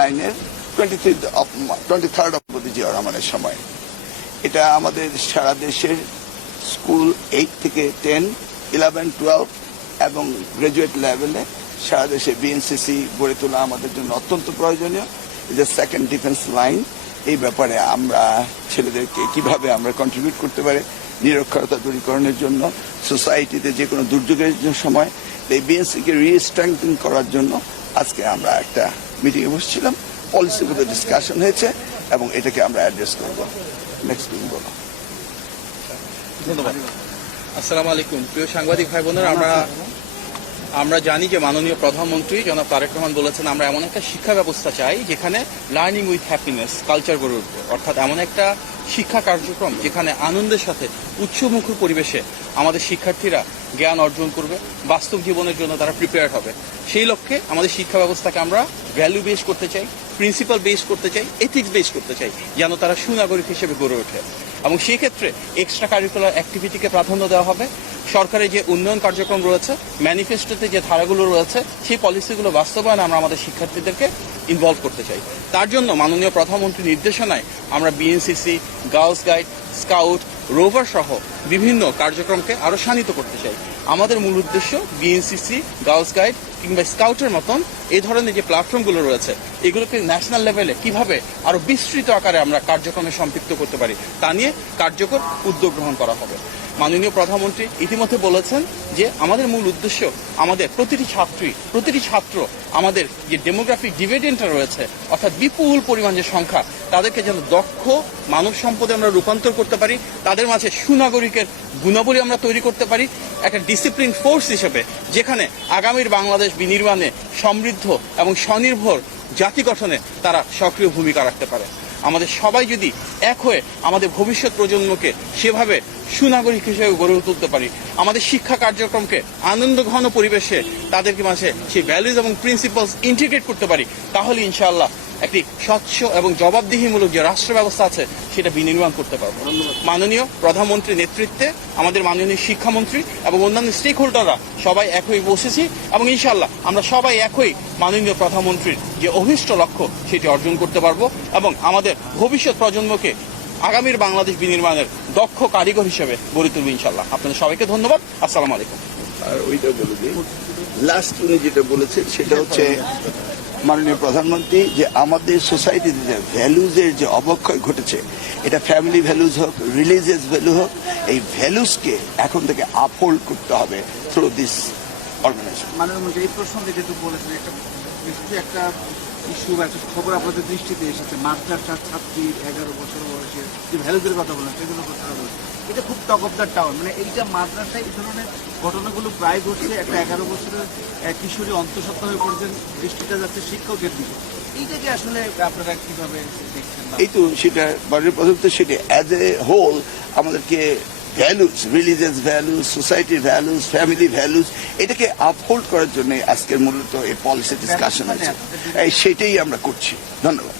আইনের 23rd of Ziaur রহমানের সময়। এটা আমাদের সারা দেশের স্কুল 8 থেকে 10, 11, 12 এবং গ্রাজুয়েট লেভেলে সারা দেশে বিএনসিসি গড়ে তোলা আমাদের জন্য অত্যন্ত প্রয়োজনীয়। যে সেকেন্ড ডিফেন্স লাইন, এই ব্যাপারে আমরা ছেলেদেরকে কিভাবে আমরা কন্ট্রিবিউট করতে পারি নিরক্ষরতা দূরীকরণের জন্য, সোসাইটিতে যে কোনো দুর্যোগের সময় এই বিএনসিকে রিস্ট্রেংথেন করার জন্য আজকে আমরা একটা মিটিংয়ে বসছিলাম। পলিসিগত ডিসকাশন হয়েছে এবং এটাকে আমরা অ্যাড্রেস করব। নেক্সট দিন বলো। ধন্যবাদ। আসসালামু আলাইকুম প্রিয় সাংবাদিক ভাই বোনেরা, আমরা জানি যে মাননীয় প্রধানমন্ত্রী জনাব তারেক রহমান বলেছেন আমরা এমন একটা শিক্ষা ব্যবস্থা চাই যেখানে লার্নিং উইথ হ্যাপিনেস কালচার গড়ে উঠবে, অর্থাৎ এমন একটা শিক্ষা কার্যক্রম যেখানে আনন্দের সাথে উৎসবমুখর পরিবেশে আমাদের শিক্ষার্থীরা জ্ঞান অর্জন করবে, বাস্তব জীবনের জন্য তারা প্রিপেয়ার হবে। সেই লক্ষ্যে আমাদের শিক্ষা ব্যবস্থাকে আমরা ভ্যালু বেস করতে চাই, প্রিন্সিপাল বেস করতে চাই, এথিক্স বেস করতে চাই, যেন তারা সুনাগরিক হিসেবে গড়ে ওঠে। এবং সেই ক্ষেত্রে এক্সট্রা কারিকুলার অ্যাক্টিভিটিকে প্রাধান্য দেওয়া হবে। সরকারের যে উন্নয়ন কার্যক্রম রয়েছে, ম্যানিফেস্টোতে যে ধারাগুলো রয়েছে, সেই পলিসিগুলো বাস্তবায়নে আমরা আমাদের শিক্ষার্থীদেরকে ইনভলভ করতে চাই। তার জন্য মাননীয় প্রধানমন্ত্রীর নির্দেশনায় আমরা BNCC, girls guide, scout, rover সহ বিভিন্ন কার্যক্রমকে আরও শানিত করতে চাই। আমাদের মূল উদ্দেশ্য বিএনসিসি, গার্লস গাইড কিংবা স্কাউটের মতন এই ধরনের যে প্ল্যাটফর্মগুলো রয়েছে এগুলোকে ন্যাশনাল লেভেলে কিভাবে আরও বিস্তৃত আকারে আমরা কার্যক্রমে সম্পৃক্ত করতে পারি তা নিয়ে কার্যকর উদ্যোগ গ্রহণ করা হবে। মাননীয় প্রধানমন্ত্রী ইতিমধ্যে বলেছেন যে আমাদের মূল উদ্দেশ্য আমাদের প্রতিটি ছাত্র আমাদের যে ডেমোগ্রাফিক ডিভিডেন্টটা রয়েছে, অর্থাৎ বিপুল পরিমাণ যে সংখ্যা, তাদেরকে যেন দক্ষ মানব সম্পদে আমরা রূপান্তর করতে পারি, তাদের মাঝে সুনাগরিকের গুণাবলী আমরা তৈরি করতে পারি একটা ডিসিপ্লিন ফোর্স হিসেবে, যেখানে আগামীর বাংলাদেশ বিনির্মাণে সমৃদ্ধ এবং স্বনির্ভর জাতি গঠনে তারা সক্রিয় ভূমিকা রাখতে পারে। আমাদের সবাই যদি এক হয়ে আমাদের ভবিষ্যৎ প্রজন্মকে সেভাবে সুনাগরিক হিসেবে গড়ে তুলতে পারি, আমাদের শিক্ষা কার্যক্রমকে আনন্দঘন পরিবেশে তাদেরকে মাঝে সেই ভ্যালুজ এবং প্রিন্সিপালস ইন্টিগ্রেট করতে পারি, তাহলে ইনশাআল্লাহ একটি স্বচ্ছ এবং জবাবদিহিমূলক যে রাষ্ট্র ব্যবস্থা আছে সেটা বিনির্মাণ করতে পারবো। মাননীয় প্রধানমন্ত্রীর নেতৃত্বে আমাদের মাননীয় শিক্ষামন্ত্রী এবং অন্যান্য স্টেক হোল্ডাররা সবাই এক হয়ে বসেছি এবং ইনশাআল্লাহ আমরা সবাই এক হয়ে মাননীয় প্রধানমন্ত্রীর যে অভীষ্ট লক্ষ্য সেটি অর্জন করতে পারবো এবং আমাদের ভবিষ্যৎ প্রজন্মকে আগামীর বাংলাদেশ বিনির্মাণের দক্ষ কারিগর হিসেবে গড়ে তুলব ইনশাআল্লাহ। আপনাদের সবাইকে ধন্যবাদ। আসসালামু আলাইকুম। আর ওইটা বলে দিই, লাস্ট উনি যেটা বলেছেন সেটা হচ্ছে মাননীয় প্রধানমন্ত্রী যে আমাদের সোসাইটিতে যে ভ্যালুজের যে অবক্ষয় ঘটেছে, এটা ফ্যামিলি ভ্যালুজ হোক, রিলিজিয়াস ভ্যালু হোক, এই ভ্যালুজকে এখন থেকে আপহোল্ড করতে হবে থ্রু দিস অর্গানাইজেশন। মাননীয় মন্ত্রী এই প্রসঙ্গে যেহেতু বলেছেন একটা ইস্যু বা একটা খবর আপনাদের দৃষ্টিতে এসেছে, মাদ্রাসার ছাত্রী 11 বছর বয়সে যে ভ্যালুজের কথা বলেন সেগুলো কথা বলেন, এটা খুব টক অফ দ্য টাউন। মানে এইটা মাদ্রাসায় এই ধরনের ঘটনাগুলো প্রায় ঘটছে। একটা 11 বছরের কিশোরী অন্তঃসত্ত্বা হয়ে পড়ছেন, দৃষ্টিটা যাচ্ছে শিক্ষকের দিকে। এইটাকে আসলে আপনারা কিভাবে দেখছেন? এই তো সেটা মাননীয় প্রধানমন্ত্রী সেটা অ্যাজ এ হোল আমাদেরকে ভ্যালুজ, রিলিজিয়াস ভ্যালুজ, সোসাইটির ভ্যালুজ, ফ্যামিলি ভ্যালুজ, এটাকে আপহোল্ড করার জন্য আজকের মূলত এই পলিসি ডিসকাশন হয়েছে, সেটাই আমরা করছি। ধন্যবাদ।